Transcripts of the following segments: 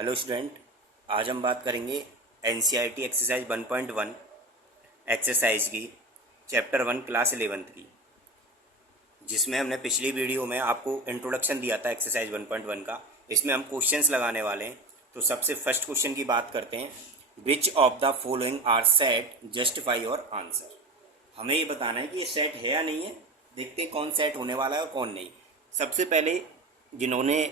Hello student, आज हम बात करेंगे एनसीईआरटी एक्सरसाइज 1.1 एक्सरसाइज की चैप्टर 1 क्लास 11th की, जिसमें हमने पिछली वीडियो में आपको इंट्रोडक्शन दिया था एक्सरसाइज 1.1 का। इसमें हम क्वेश्चंस लगाने वाले हैं। तो सबसे फर्स्ट क्वेश्चन की बात करते हैं। Which of the following are set, justify your answer. हमें ये बताना है कि ये सेट है या नहीं है। देखते हैं कौन सेट होने वाला है और कौन नहीं। सबसे पहले जिन्होंने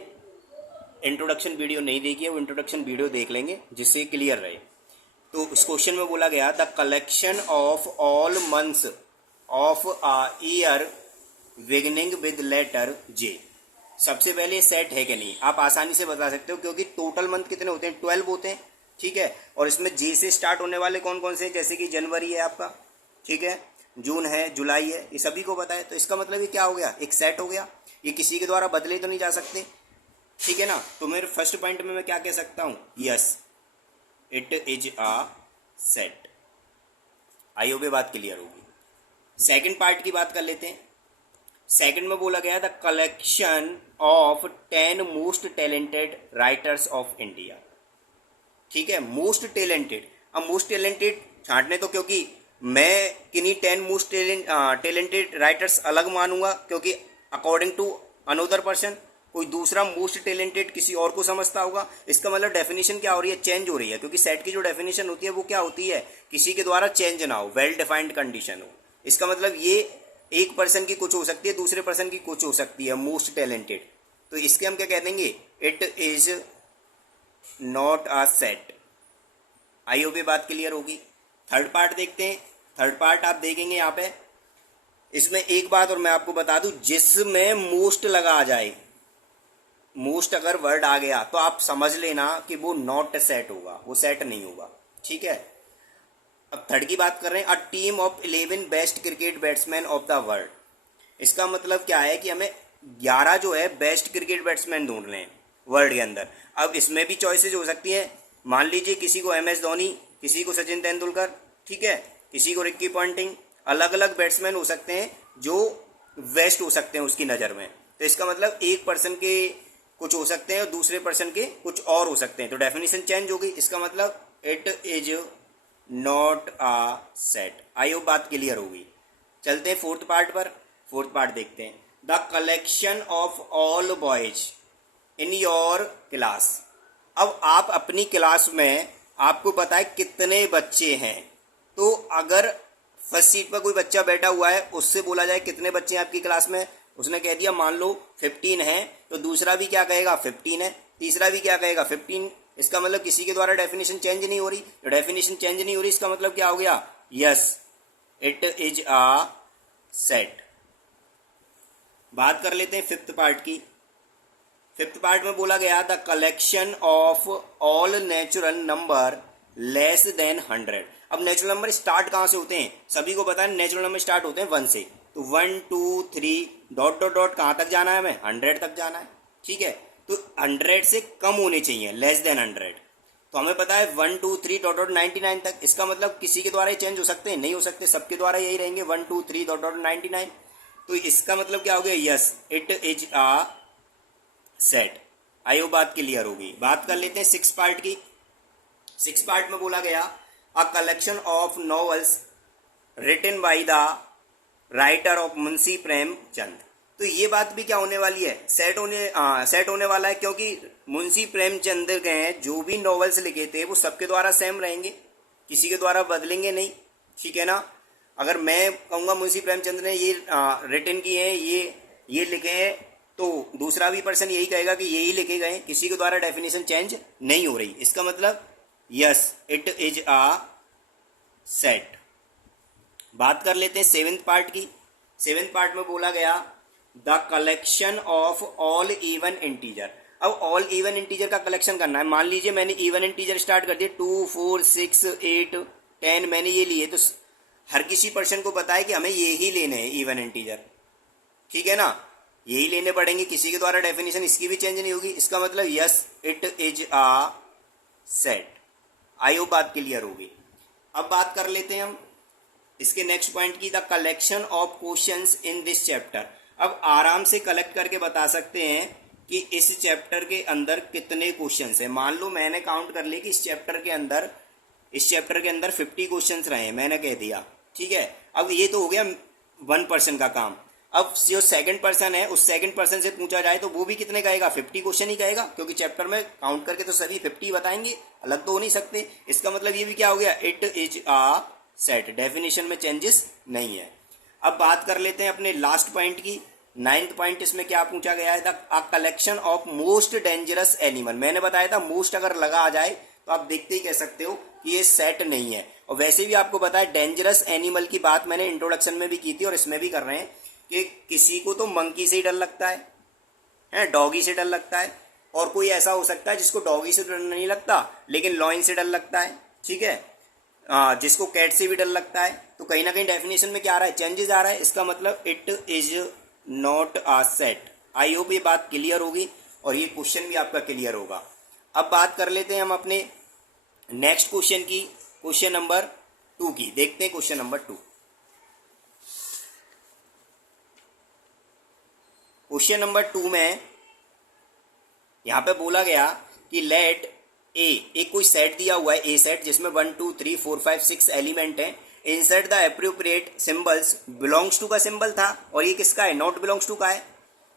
इंट्रोडक्शन वीडियो नहीं देखी है वो इंट्रोडक्शन वीडियो देख लेंगे, जिससे क्लियर रहे। तो इस क्वेश्चन में बोला गया the collection of all months of a year beginning with letter J. सबसे पहले सेट है कि नहीं आप आसानी से बता सकते हो, क्योंकि टोटल मंथ कितने होते हैं, 12 होते हैं। ठीक है, और इसमें जे से स्टार्ट होने वाले कौन कौन से हैं, जैसे कि जनवरी है आपका, ठीक है, जून है, जुलाई है, ये सभी को पता है। तो इसका मतलब ये क्या हो गया, एक सेट हो गया। ये किसी के द्वारा बदले तो नहीं जा सकते, ठीक है ना। तो मेरे फर्स्ट पॉइंट में मैं क्या कह सकता हूं, yes it is a set. I hope ये बात क्लियर होगी। सेकंड पार्ट की बात कर लेते हैं। सेकंड में बोला गया the collection of 10 most talented writers of India. ठीक है, मोस्ट टैलेंटेड। अब मोस्ट टैलेंटेड छांटने तो, क्योंकि मैं किन्हीं 10 मोस्ट टैलेंटेड राइटर्स अलग मानूंगा, क्योंकि अकॉर्डिंग टू अनदर पर्सन कोई दूसरा मोस्ट टैलेंटेड किसी और को समझता होगा। इसका मतलब डेफिनेशन क्या हो रही है, चेंज हो रही है। क्योंकि सेट की जो डेफिनेशन होती है वो क्या होती है, किसी के द्वारा चेंज ना हो, वेल डिफाइंड कंडीशन हो। इसका मतलब ये एक पर्सन की कुछ हो सकती है, दूसरे पर्सन की कुछ हो सकती है, मोस्ट टैलेंटेड। तो इसके हम क्या कह देंगे, it is not a set. I hope ये बात क्लियर होगी। थर्ड पार्ट देखते हैं। थर्ड पार्ट आप देखेंगे यहाँ पे, इसमें एक बात और मैं आपको बता दूं, जिसमें मोस्ट लगा आ जाए, मोस्ट अगर वर्ड आ गया तो आप समझ लेना कि वो नॉट सेट होगा, वो सेट नहीं होगा। ठीक है, अब थर्ड की बात कर रहे हैं। A team of 11 best cricket batsman of the world. इसका मतलब क्या है कि हमें 11 जो है बेस्ट क्रिकेट बैट्समैन ढूंढने हैं वर्ल्ड के अंदर। अब इसमें भी चॉइसेस हो सकती हैं। मान लीजिए किसी को MS धोनी, किसी को सचिन तेंदुलकर, ठीक है, किसी को रिक्की पॉन्टिंग, अलग अलग बैट्समैन हो सकते हैं जो बेस्ट हो सकते हैं उसकी नज़र में। तो इसका मतलब एक पर्सन के कुछ हो सकते हैं और दूसरे पर्सन के कुछ और हो सकते हैं। तो डेफिनेशन चेंज हो गई। इसका मतलब it is not a set. I hope बात क्लियर होगी। चलते हैं फोर्थ पार्ट पर। फोर्थ पार्ट देखते हैं। The collection of all boys in your class. अब आप अपनी क्लास में, आपको पता है कितने बच्चे हैं। तो अगर फर्स्ट सीट पर कोई बच्चा बैठा हुआ है, उससे बोला जाए कितने बच्चे हैं आपकी क्लास में, उसने कह दिया मान लो 15 है, तो दूसरा भी क्या कहेगा 15 है, तीसरा भी क्या कहेगा 15। इसका मतलब किसी के द्वारा डेफिनेशन चेंज नहीं हो रही। तो डेफिनेशन चेंज नहीं हो रही, इसका मतलब क्या हो गया, yes it is a set. बात कर लेते हैं फिफ्थ पार्ट की। फिफ्थ पार्ट में बोला गया the collection of all natural number less then 100। अब नेचुरल नंबर स्टार्ट कहां से होते हैं, सभी को पता है नेचुरल नंबर स्टार्ट होते हैं 1 से। तो 1 2 3 डॉट डॉट डॉट कहां तक जाना है, हमें 100 तक जाना है। ठीक है, तो 100 से कम होने चाहिए, लेस देन 100। तो हमें पता है 1 2 3 डॉट डॉट 99 तक। इसका मतलब किसी के द्वारा ही चेंज हो सकते हैं, नहीं हो सकते, सबके द्वारा यही रहेंगे 1 2 3 डॉट डॉट 99। तो इसका मतलब क्या हो गया, yes it is a set. आई वो बात क्लियर होगी। बात कर लेते हैं सिक्स पार्ट की। सिक्स पार्ट में बोला गया a collection of novels written by the writer of Munshi Premchand. तो ये बात भी क्या होने वाली है, सेट होने वाला है, क्योंकि मुंशी प्रेमचंद के जो भी नॉवेल्स लिखे थे वो सबके द्वारा सेम रहेंगे, किसी के द्वारा बदलेंगे नहीं। ठीक है ना। अगर मैं कहूँगा मुंशी प्रेमचंद ने ये रिटन किए हैं, ये लिखे हैं, तो दूसरा भी पर्सन यही कहेगा कि यही लिखे गए, किसी के द्वारा डेफिनेशन चेंज नहीं हो रही। इसका मतलब yes it is a set. बात कर लेते हैं सेवेंथ पार्ट की। सेवेंथ पार्ट में बोला गया the collection of all even integer. अब ऑल इवन इंटीजर का कलेक्शन करना है। मान लीजिए मैंने इवन इंटीजर स्टार्ट कर दिया, 2 4 6 8 10 मैंने ये लिए। तो हर किसी पर्सन को पता है कि हमें ये ही लेने हैं इवन इंटीजर, ठीक है ना, यही लेने पड़ेंगे, किसी के द्वारा डेफिनेशन इसकी भी चेंज नहीं होगी। इसका मतलब yes it is a set. I hope बात क्लियर होगी। अब बात कर लेते हैं हम इसके नेक्स्ट पॉइंट की, the collection of questions in this chapter. अब आराम से कलेक्ट करके बता सकते हैं कि इस चैप्टर के अंदर कितने क्वेश्चंस हैं। मान लो मैंने काउंट कर लिया कि इस चैप्टर के अंदर 50 क्वेश्चंस रहे, मैंने कह दिया, ठीक है। अब ये तो हो गया 1% का काम। अब जो सेकंड पर्सन है उस सेकंड पर्सन से पूछा जाए तो वो भी कितने कहेगा, 50 क्वेश्चन ही कहेगा, क्योंकि चैप्टर में काउंट करके तो सभी 50 बताएंगे, अलग तो हो नहीं सकते। इसका मतलब ये भी क्या हो गया, it is a set, definition में चेंजेस नहीं है। अब बात कर लेते हैं अपने लास्ट पॉइंट की। 9th पॉइंट इसमें क्या पूछा गया है, अ collection of most dangerous animal. मैंने बताया था मोस्ट अगर लगा आ जाए तो आप देखते ही कह सकते हो कि ये सेट नहीं है। और वैसे भी आपको पता है डेंजरस एनिमल की बात मैंने इंट्रोडक्शन में भी की थी और इसमें भी कर रहे हैं कि किसी को तो मंकी से ही डर लगता है, डॉगी से डर लगता है, और कोई ऐसा हो सकता है जिसको डॉगी से डर नहीं लगता लेकिन लॉइन से डर लगता है, ठीक है। जिसको कैट से भी डर लगता है। तो कहीं ना कहीं डेफिनेशन में क्या आ रहा है, चेंजेस आ रहा है। इसका मतलब it is not a set. I hope ये बात क्लियर होगी और ये क्वेश्चन भी आपका क्लियर होगा। अब बात कर लेते हैं हम अपने नेक्स्ट क्वेश्चन की, क्वेश्चन नंबर 2 की। देखते हैं क्वेश्चन नंबर 2। क्वेश्चन नंबर 2 में यहां पे बोला गया कि लेट ए, एक कोई सेट दिया हुआ है, ए सेट, जिसमें 1 2 3 4 5 6 एलिमेंट है। Insert the appropriate symbols, belongs to का सिंबल था और ये किसका है, नॉट बिलोंग्स टू का है।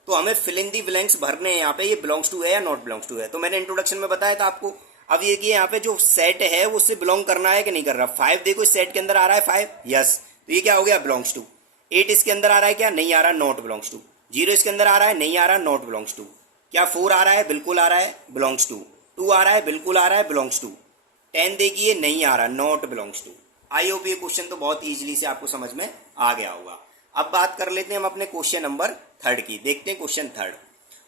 तो हमें फिल इन दी ब्लैंक्स भरने हैं यहाँ पे, ये बिलोंग्स टू है या नॉट बिलोंग्स टू है। तो मैंने इंट्रोडक्शन में बताया था आपको। अब ये कि यहाँ पे जो सेट है वो उससे बिलोंग करना है कि नहीं कर रहा। 5 देखो इस सेट के अंदर आ रहा है 5, यस, तो ये क्या हो गया, बिलोंग्स टू। 8 इसके अंदर आ रहा है क्या, नहीं आ रहा, नॉट बिलोंग्स टू। 0 इसके अंदर आ रहा है, नहीं आ रहा, नॉट बिलोंग्स टू। क्या 4 आ रहा है, बिल्कुल आ रहा है, बिलोंग्स टू। 2 आ रहा है, बिल्कुल आ रहा है, बिलोंग्स टू। 10 देखिए नहीं आ रहा, not belongs to. I hope ये क्वेश्चन तो बहुत इजीली से आपको समझ में आ गया होगा। अब बात कर लेते हैं हम अपने क्वेश्चन नंबर 3 की। देखते हैं question 3।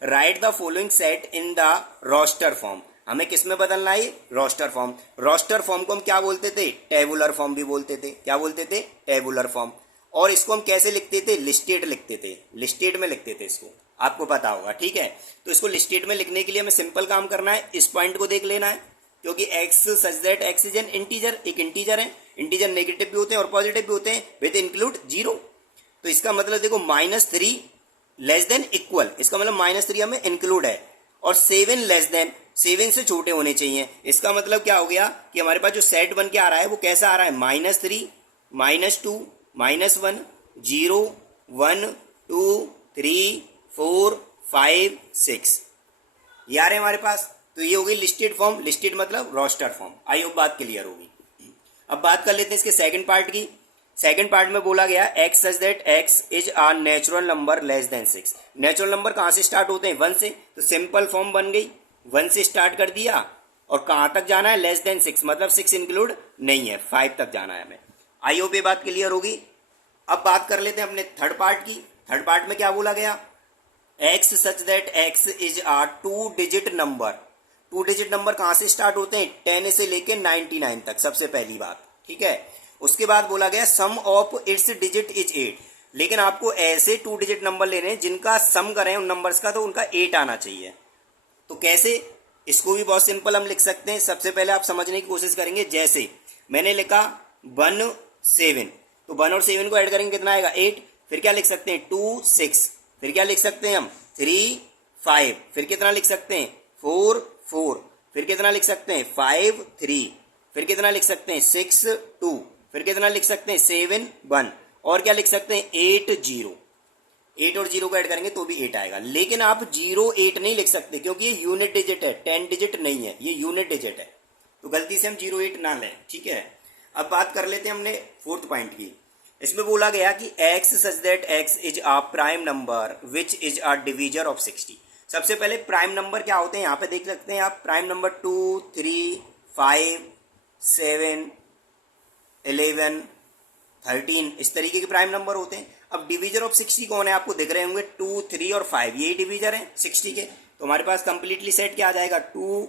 Write the following set in the roster form. हमें किस में बदलना है, रोस्टर फॉर्म। रोस्टर फॉर्म को हम क्या बोलते थे, टेबुलर फॉर्म भी बोलते थे। क्या बोलते थे, टेबुलर फॉर्म। और इसको हम कैसे लिखते थे, लिस्टेड लिखते थे, लिस्टेड में लिखते थे इसको, आपको पता होगा, ठीक है। तो इसको लिस्टेड में लिखने के लिए हमें सिंपल काम करना है, इस पॉइंट को देख लेना है, क्योंकि x such that X is an integer, एक इंटीजर है। इंटीजर नेगेटिव भी होते हैं और पॉजिटिव भी होते हैं विद इंक्लूड 0। तो इसका मतलब देखो -3 लेस देन इक्वल, इसका मतलब -3 हमें इंक्लूड है, और 7 लेस देन, 7 से छोटे होने चाहिए। इसका मतलब क्या हो गया कि हमारे पास जो सेट बन के आ रहा है वो कैसा आ रहा है, -3 -2 -1 0 1 2 3 4 5 6 ये आ रहे हैं हमारे पास। तो ये हो गई लिस्टेड फॉर्म, लिस्टेड मतलब रोस्टर फॉर्म। आई होप बात क्लियर होगी। अब बात कर लेते हैं इसके सेकंड पार्ट की। सेकंड पार्ट में बोला गया X such that X is a natural number less than 6। Natural number कहाँ से स्टार्ट होते हैं, 1 से। तो सिंपल फॉर्म बन गई, 1 से स्टार्ट कर दिया और कहाँ तक जाना है, लेस देन 6, मतलब 6 इंक्लूड नहीं है, 5 तक जाना है हमें। आई होप ये बात क्लियर होगी। अब बात कर लेते हैं अपने थर्ड पार्ट की। थर्ड पार्ट में क्या बोला गया, X such that X is a 2 digit number. 2 digit number कहाँ से स्टार्ट होते हैं, 10 से लेके 99 तक, सबसे पहली बात, ठीक है। उसके बाद बोला गया सम ऑफ इट्स डिजिट इज 8। लेकिन आपको ऐसे 2 डिजिट नंबर लेने हैं जिनका सम करें उन नंबर्स का तो उनका 8 आना चाहिए। तो कैसे, इसको भी बहुत सिंपल हम लिख सकते हैं। सबसे पहले आप समझने की कोशिश करेंगे, जैसे मैंने लिखा 1 7, तो 1 और 7 को ऐड करेंगे कितना आएगा, 8। फिर क्या लिख सकते हैं, 2 6, फिर क्या लिख सकते हैं हम, 3 5, फिर कितना लिख सकते हैं, 4 4, फिर कितना लिख सकते हैं, 5 3, फिर कितना लिख सकते हैं, 6 2, फिर कितना लिख सकते हैं, 7 1, और क्या लिख सकते हैं, 8 0। 8 और 0 को ऐड करेंगे तो भी 8 आएगा। लेकिन आप 0 8 नहीं लिख सकते क्योंकि ये यूनिट डिजिट है, 10 डिजिट नहीं है, ये यूनिट डिजिट है। तो गलती से हम 0 8 ना लें, ठीक है। अब बात कर लेते हैं हमने फोर्थ पॉइंट की। इसमें बोला गया कि x such that X is a prime number which is a divisor of 60। सबसे पहले प्राइम नंबर क्या होते हैं यहाँ पे देख सकते हैं आप, प्राइम नंबर 2 3 5 7 11 13 इस तरीके के प्राइम नंबर होते हैं। अब डिवीजर ऑफ 60 कौन है, आपको दिख रहे होंगे 2 3 और 5, यही डिवीजर है 60 के। तो हमारे पास कंप्लीटली सेट क्या आ जाएगा, 2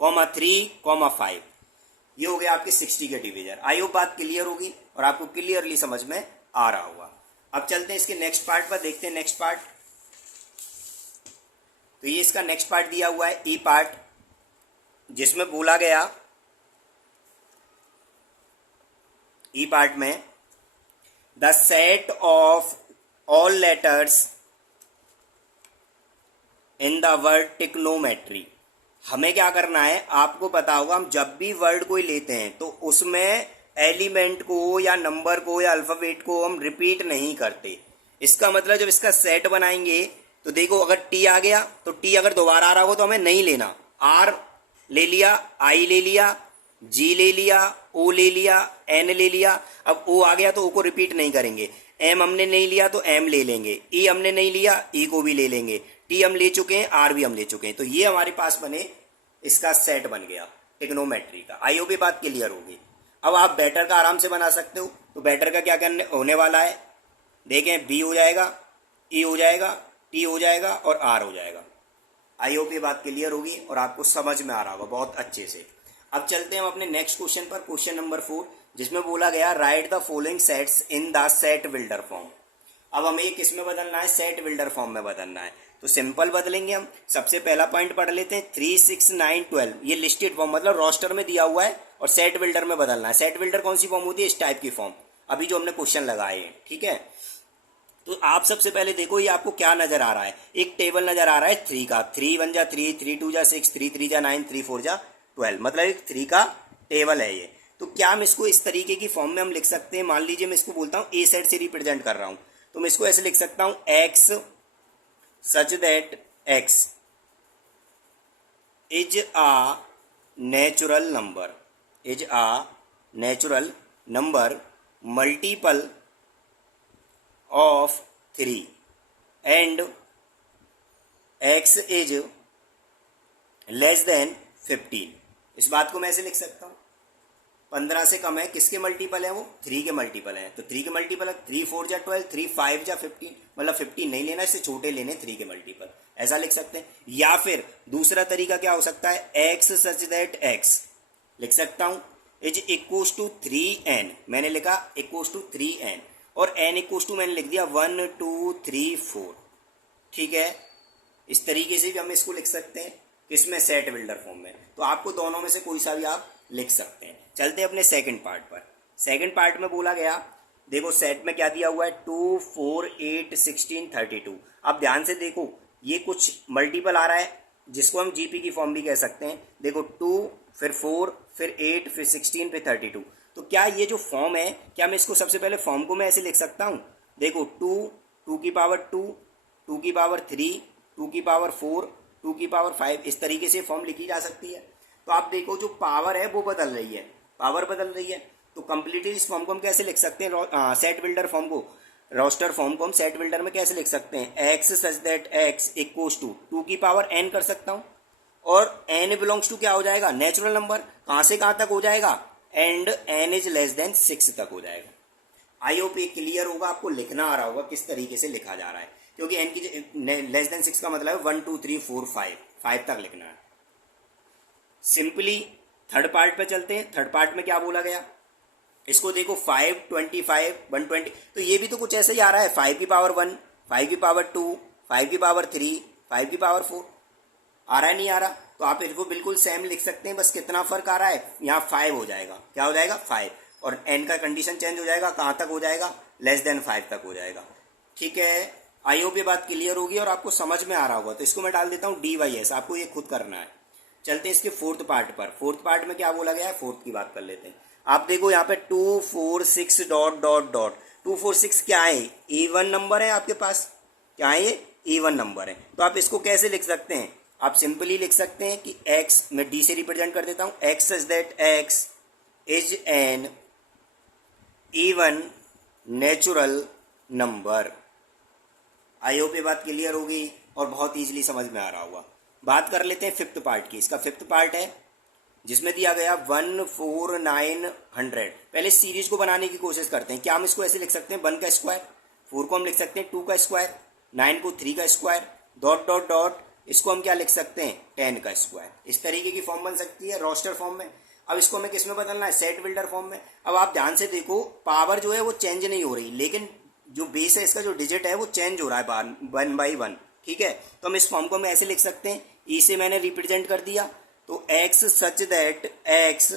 3 5, ये हो गया आपके 60 के डिवीजर। आई होप बात क्लियर होगी और आपको क्लियरली समझ में आ रहा होगा। अब चलते हैं इसके नेक्स्ट पार्ट पर, देखते हैं नेक्स्ट पार्ट। तो ये इसका नेक्स्ट पार्ट दिया हुआ है, ई पार्ट, जिसमें बोला गया ई पार्ट में the set of all letters in the word टिक्नोमेट्री। हमें क्या करना है, आपको पता होगा हम जब भी वर्ड कोई लेते हैं तो उसमें एलिमेंट को या नंबर को या अल्फाबेट को हम रिपीट नहीं करते। इसका मतलब जब इसका सेट बनाएंगे तो देखो अगर टी आ गया तो टी अगर दोबारा आ रहा हो तो हमें नहीं लेना। आर ले लिया, आई ले लिया, जी ले लिया, ओ ले लिया, एन ले लिया। अब ओ आ गया तो ओ को रिपीट नहीं करेंगे। एम हमने नहीं लिया तो एम ले लेंगे, ई हमने नहीं लिया ई को भी ले लेंगे, टी हम ले चुके हैं, आर भी हम ले चुके हैं। तो ये हमारे पास बने, इसका सेट बन गया टिग्नोमेट्री का। आई होप ये बात क्लियर होगी। अब आप बेटर का आराम से बना सकते हो। तो बेटर का क्या करने होने वाला है, देखें, बी हो जाएगा, ई हो जाएगा, टी हो जाएगा और आर हो जाएगा। आई होप ये बात क्लियर होगी और आपको समझ में आ रहा होगा बहुत अच्छे से। अब चलते हैं हम अपने नेक्स्ट क्वेश्चन पर, क्वेश्चन नंबर 4, जिसमें बोला गया right the following sets in the set builder form. अब हमें किस में बदलना है, सेट बिल्डर फॉर्म में बदलना है। तो सिंपल बदलेंगे हम। सबसे पहला पॉइंट पढ़ लेते हैं, 3, 6, 9, 12। ये लिस्टेड फॉर्म मतलब रोस्टर में दिया हुआ है और सेट बिल्डर में बदलना है। सेट बिल्डर कौन सी फॉर्म होती है, इस टाइप की फॉर्म, अभी जो हमने क्वेश्चन लगाए हैं, ठीक है। तो आप सबसे पहले देखो ये आपको क्या नजर आ रहा है, एक टेबल नजर आ रहा है 3 का। 3 1 जा 3, 3 2 जा 6, 3 3 जा 9, 3 4 जा 12, मतलब एक 3 का टेबल है ये। तो क्या हम इसको इस तरीके की फॉर्म में हम लिख सकते हैं। मान लीजिए मैं इसको बोलता हूँ ए सेट से रिप्रेजेंट कर रहा हूँ, तो मैं इसको ऐसे लिख सकता हूँ, X such that X is a natural number, is a natural number multiple of 3 and x is less than 15। इस बात को मैं ऐसे लिख सकता हूँ, 15 से कम है, किसके मल्टीपल है वो, 3 के मल्टीपल है। तो 3 के मल्टीपल है, 3 4 जा 12, 3 5 जा 15, मतलब 15 नहीं लेना, इससे छोटे लेने 3 के मल्टीपल, ऐसा लिख सकते हैं। या फिर दूसरा तरीका क्या हो सकता है, एक्स सच दैट एक्स लिख सकता हूँ इज इक्वल टू 3n, मैंने लिखा इक्वल टू 3n और n इक्वल टू मैंने लिख दिया 1 2 3 4, ठीक है। इस तरीके से भी हम इसको लिख सकते हैं, किसमें, सेट बिल्डर फॉर्म में। तो आपको दोनों में से कोई सा भी आप लिख सकते हैं। चलते हैं अपने सेकंड पार्ट पर। सेकंड पार्ट में बोला गया, देखो सेट में क्या दिया हुआ है, 2 4 8 16 32। अब ध्यान से देखो ये कुछ मल्टीपल आ रहा है जिसको हम जीपी की फॉर्म भी कह सकते हैं। देखो 2 फिर 4 फिर 8 फिर 16 फिर 32। तो क्या ये जो फॉर्म है, क्या मैं इसको सबसे पहले फॉर्म को मैं ऐसे लिख सकता हूँ, देखो 2 2 की पावर 2 2 की पावर 3 2 की पावर 4 2 की पावर 5, इस तरीके से फॉर्म लिखी जा सकती है। तो आप देखो जो पावर है वो बदल रही है, पावर बदल रही है। तो कंप्लीटली इस फॉर्म को हम कैसे लिख सकते हैं, सेट बिल्डर फॉर्म को, रोस्टर फॉर्म को हम सेट बिल्डर में कैसे लिख सकते हैं, X such that X equals to 2 की पावर n कर सकता हूँ और n बिलोंग्स टू क्या हो जाएगा, नेचुरल नंबर, कहाँ से कहाँ तक हो जाएगा, and n is less than 6 तक हो जाएगा। आई होप ये क्लियर होगा, आपको लिखना आ रहा होगा किस तरीके से लिखा जा रहा है, क्योंकि n की लेस देन 6 का मतलब है 1 2 3 4 5 तक लिखना है। सिंपली थर्ड पार्ट पे चलते हैं। थर्ड पार्ट में क्या बोला गया, इसको देखो 5 25 120, तो ये भी तो कुछ ऐसा ही आ रहा है, 5 की पावर 1 5 की पावर 2 5 की पावर 3 5 की पावर 4, आ रहा है नहीं आ रहा। तो आप इसको बिल्कुल सेम लिख सकते हैं, बस कितना फर्क आ रहा है, यहाँ 5 हो जाएगा, क्या हो जाएगा 5, और n का कंडीशन चेंज हो जाएगा, कहाँ तक हो जाएगा, लेस देन 5 तक हो जाएगा, ठीक है। आई होप ये बात क्लियर होगी और आपको समझ में आ रहा होगा। तो इसको मैं डाल देता हूँ DYS, आपको ये खुद करना है। चलते हैं इसके फोर्थ पार्ट पर। फोर्थ पार्ट में क्या बोला गया है, फोर्थ की बात कर लेते हैं। आप देखो यहाँ पे 2 4 6 डॉट डॉट डॉट, 2 4 6 क्या है, इवन नंबर है आपके पास, क्या है ये, इवन नंबर है। तो आप इसको कैसे लिख सकते हैं, आप सिंपली लिख सकते हैं कि x, मैं d से रिप्रेजेंट कर देता हूँ, x is that x is N even natural number. I hope ये बात क्लियर होगी और बहुत ईजिली समझ में आ रहा होगा। बात कर लेते हैं फिफ्थ पार्ट की। इसका फिफ्थ पार्ट है जिसमें दिया गया 1 4 9 100। पहले सीरीज को बनाने की कोशिश करते हैं। क्या हम इसको ऐसे लिख सकते हैं, 1 का स्क्वायर, 4 को हम लिख सकते हैं 2 का स्क्वायर, 9 को 3 का स्क्वायर, डॉट डॉट डॉट, इसको हम क्या लिख सकते हैं, 10 का स्क्वायर। इस तरीके की फॉर्म बन सकती है रोस्टर फॉर्म में। अब इसको हमें किस में बदलना है, सेट बिल्डर फॉर्म में। अब आप ध्यान से देखो, पावर जो है वो चेंज नहीं हो रही, लेकिन जो बेस है इसका, जो डिजिट है वो चेंज हो रहा है 1 बाई 1, ठीक है। तो हम इस फॉर्म को हम ऐसे लिख सकते हैं, ई से मैंने रिप्रेजेंट कर दिया, तो x such that x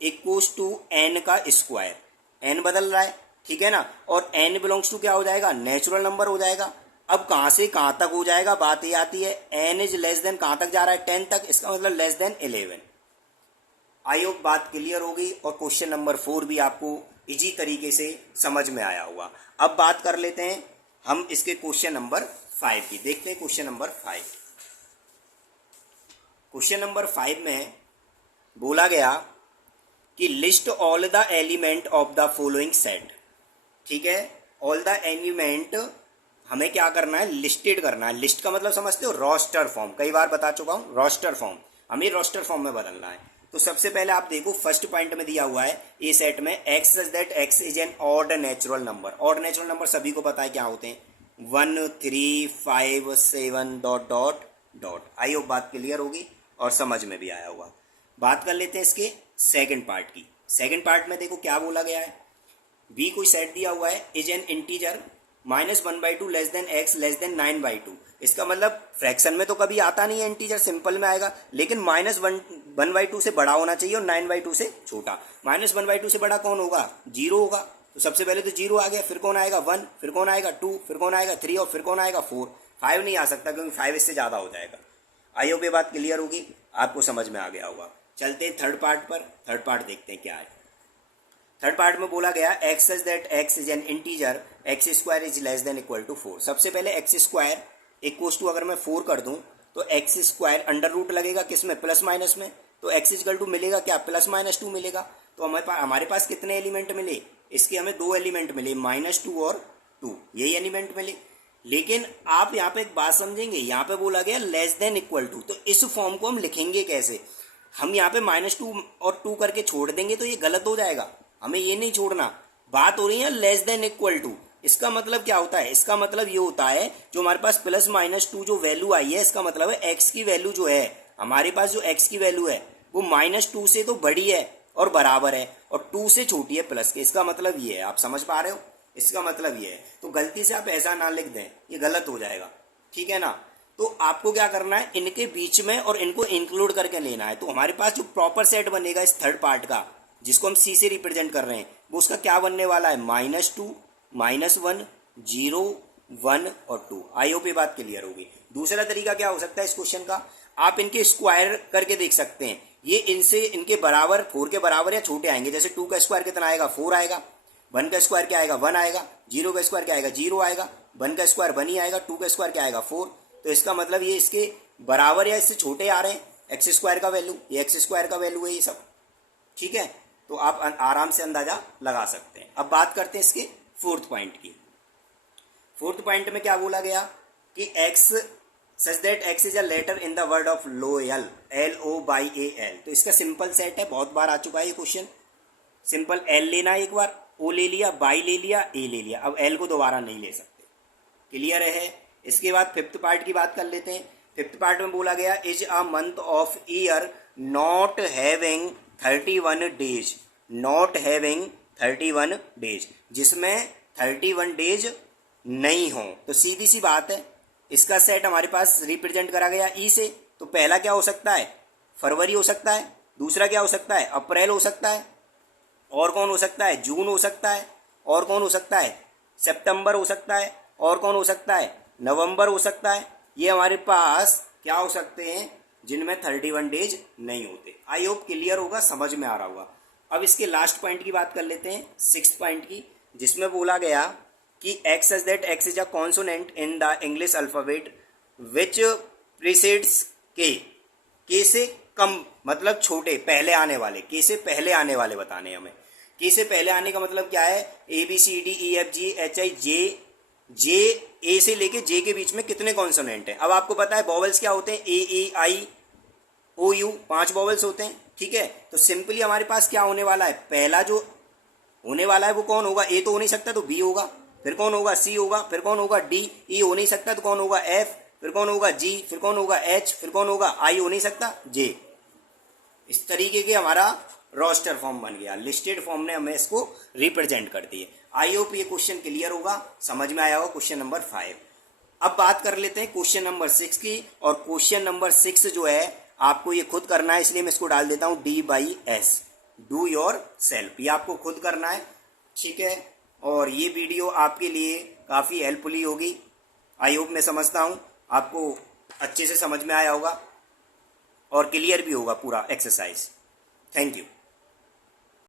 equals to n का स्क्वायर, n बदल रहा है, ठीक है ना, और n बिलोंग्स टू क्या हो जाएगा, नेचुरल नंबर हो जाएगा। अब कहाँ से कहाँ तक हो जाएगा, बात ये आती है n इज लेस देन कहाँ तक जा रहा है 10 तक, इसका मतलब लेस देन 11। आई होप बात क्लियर होगी और क्वेश्चन नंबर 4 भी आपको इजी तरीके से समझ में आया होगा। अब बात कर लेते हैं हम इसके क्वेश्चन नंबर 5 की। देखते हैं क्वेश्चन नंबर 5। क्वेश्चन नंबर 5 में बोला गया कि list all the element of the following set. ठीक है, ऑल द एलिमेंट हमें क्या करना है, लिस्टेड करना है। लिस्ट का मतलब समझते हो, रोस्टर फॉर्म, कई बार बता चुका हूं, रोस्टर फॉर्म, हमें रोस्टर फॉर्म में बदलना है। तो सबसे पहले आप देखो फर्स्ट पॉइंट में दिया हुआ है ए सेट में x such that x is N odd natural number. Odd natural number सभी को पता है क्या होते हैं, 1 3 5 7 डॉट डॉट डॉट। आई होप बात क्लियर होगी और समझ में भी आया होगा। बात कर लेते हैं इसके सेकंड पार्ट की। सेकंड पार्ट में देखो क्या बोला गया है, बी कोई सेट दिया हुआ है, is an integer -1/2 less than x less than 9/2। इसका मतलब फ्रैक्शन में तो कभी आता नहीं है इंटीजर, सिंपल में आएगा, लेकिन -1/2 से बड़ा होना चाहिए और 9/2 से छोटा। -1/2 से बड़ा कौन होगा, 0 होगा। तो सबसे पहले तो 0 आ गया, फिर कौन आएगा 1, फिर कौन आएगा 2, फिर कौन आएगा 3 और फिर कौन आएगा 4। 5 नहीं आ सकता क्योंकि 5 इससे ज़्यादा हो जाएगा। आई होप ये बात क्लियर होगी, आपको समझ में आ गया होगा। चलते हैं थर्ड पार्ट पर। थर्ड पार्ट देखते हैं क्या है। थर्ड पार्ट में बोला गया x such that x is an integer x square is less than equal to 4। सबसे पहले x स्क्वायर इक्वल्स टू अगर मैं 4 कर दूं तो x स्क्वायर अंडर रूट लगेगा किस में, प्लस माइनस में। तो x इक्वल टू मिलेगा क्या, +-2 मिलेगा। तो हमारे पास कितने एलिमेंट मिले, इसके हमें 2 एलिमेंट मिले, -2 और 2, यही एलिमेंट मिले। लेकिन आप यहाँ पे एक बात समझेंगे, यहाँ पे बोला गया लेस देन इक्वल टू, तो इस फॉर्म को हम लिखेंगे कैसे। हम यहाँ पे -2 और 2 करके छोड़ देंगे तो ये गलत हो जाएगा, हमें ये नहीं छोड़ना। बात हो रही है लेस देन इक्वल टू। इसका मतलब क्या होता है, इसका मतलब ये होता है जो हमारे पास +-2 जो वैल्यू आई है, इसका मतलब है x की वैल्यू जो है, हमारे पास जो x की वैल्यू है वो -2 से तो बड़ी है और बराबर है और 2 से छोटी है प्लस के। इसका मतलब ये है, आप समझ पा रहे हो, इसका मतलब ये है। तो गलती से आप ऐसा ना लिख दें, ये गलत हो जाएगा, ठीक है ना। तो आपको क्या करना है, इनके बीच में और इनको इंक्लूड करके लेना है। तो हमारे पास जो प्रॉपर सेट बनेगा इस थर्ड पार्ट का, जिसको हम सी से रिप्रेजेंट कर रहे हैं, वो उसका क्या बनने वाला है, -2 -1 0 1 और 2। आई होप ये बात क्लियर होगी। दूसरा तरीका क्या हो सकता है इस क्वेश्चन का, आप इनके स्क्वायर करके देख सकते हैं। ये इनसे इनके बराबर 4 के बराबर या छोटे आएंगे। जैसे 2 का स्क्वायर कितना आएगा, 4 आएगा। 1 का स्क्वायर क्या आएगा, 1 आएगा। 0 का स्क्वायर क्या आएगा, 0 आएगा। 1 का स्क्वायर 1 ही आएगा। 2 का स्क्वायर क्या आएगा, 4। तो इसका मतलब ये इसके बराबर या इससे छोटे आ रहे हैं। एक्स स्क्वायर का वैल्यू, ये एक्स स्क्वायर का वैल्यू है ये सब, ठीक है। तो आप आराम से अंदाजा लगा सकते हैं। अब बात करते हैं इसके फोर्थ पॉइंट की। फोर्थ पॉइंट में क्या बोला गया कि x such that x is a letter in the word of loyal, LOYAL। तो इसका सिंपल सेट है, बहुत बार आ चुका है ये क्वेश्चन। सिंपल L लेना एक बार, O ले लिया, बाई ले लिया, A ले लिया। अब L को दोबारा नहीं ले सकते, क्लियर है। इसके बाद फिफ्थ पार्ट की बात कर लेते हैं। फिफ्थ पार्ट में बोला गया is a month of year not having 31 days, not having 31 days, जिसमें 31 डेज नहीं हो। तो सीधी सी बात है, इसका सेट हमारे पास रिप्रेजेंट करा गया ई से। तो पहला क्या हो सकता है, फरवरी हो सकता है। दूसरा क्या हो सकता है, अप्रैल हो सकता है। और कौन हो सकता है, जून हो सकता है। और कौन हो सकता है, सितंबर हो सकता है। और कौन हो सकता है, नवंबर हो सकता है। ये हमारे पास क्या हो सकते हैं जिनमें 31 डेज नहीं होते। आई होप क्लियर होगा, समझ में आ रहा होगा। अब इसके लास्ट पॉइंट की बात कर लेते हैं, सिक्स्थ पॉइंट की, जिसमें बोला गया कि x such that x is a consonant in the English alphabet which precedes के से कम, मतलब छोटे, पहले आने वाले, के से पहले आने वाले बताने हमें। के से पहले आने का मतलब क्या है, ABCDEFGHI जे ए से लेके जे के बीच में कितने कॉन्सोनेंट हैं। अब आपको पता है वॉवल्स क्या होते हैं, AEIOU 5 वॉवल्स होते हैं, ठीक है। तो सिंपली हमारे पास क्या होने वाला है, पहला जो होने वाला है वो कौन होगा, ए तो हो नहीं सकता तो बी होगा, फिर कौन होगा, सी होगा, फिर कौन होगा, डी। ई हो नहीं सकता तो कौन होगा, एफ, फिर कौन होगा, जी, फिर कौन होगा, एच, फिर कौन होगा, आई हो नहीं सकता, जे। इस तरीके के हमारा रोस्टर फॉर्म बन गया, लिस्टेड फॉर्म ने हमें इसको रिप्रेजेंट कर दिए। आई होप ये क्वेश्चन क्लियर होगा, समझ में आया होगा क्वेश्चन नंबर 5। अब बात कर लेते हैं क्वेश्चन नंबर 6 की। और क्वेश्चन नंबर 6 जो है आपको ये खुद करना है, इसलिए मैं इसको डाल देता हूं D/S, डू योर सेल्फ। ये आपको खुद करना है, ठीक है। और ये वीडियो आपके लिए काफ़ी हेल्पफुल होगी, आई होप मैं समझता हूँ आपको अच्छे से समझ में आया होगा और क्लियर भी होगा पूरा एक्सरसाइज। Thank you.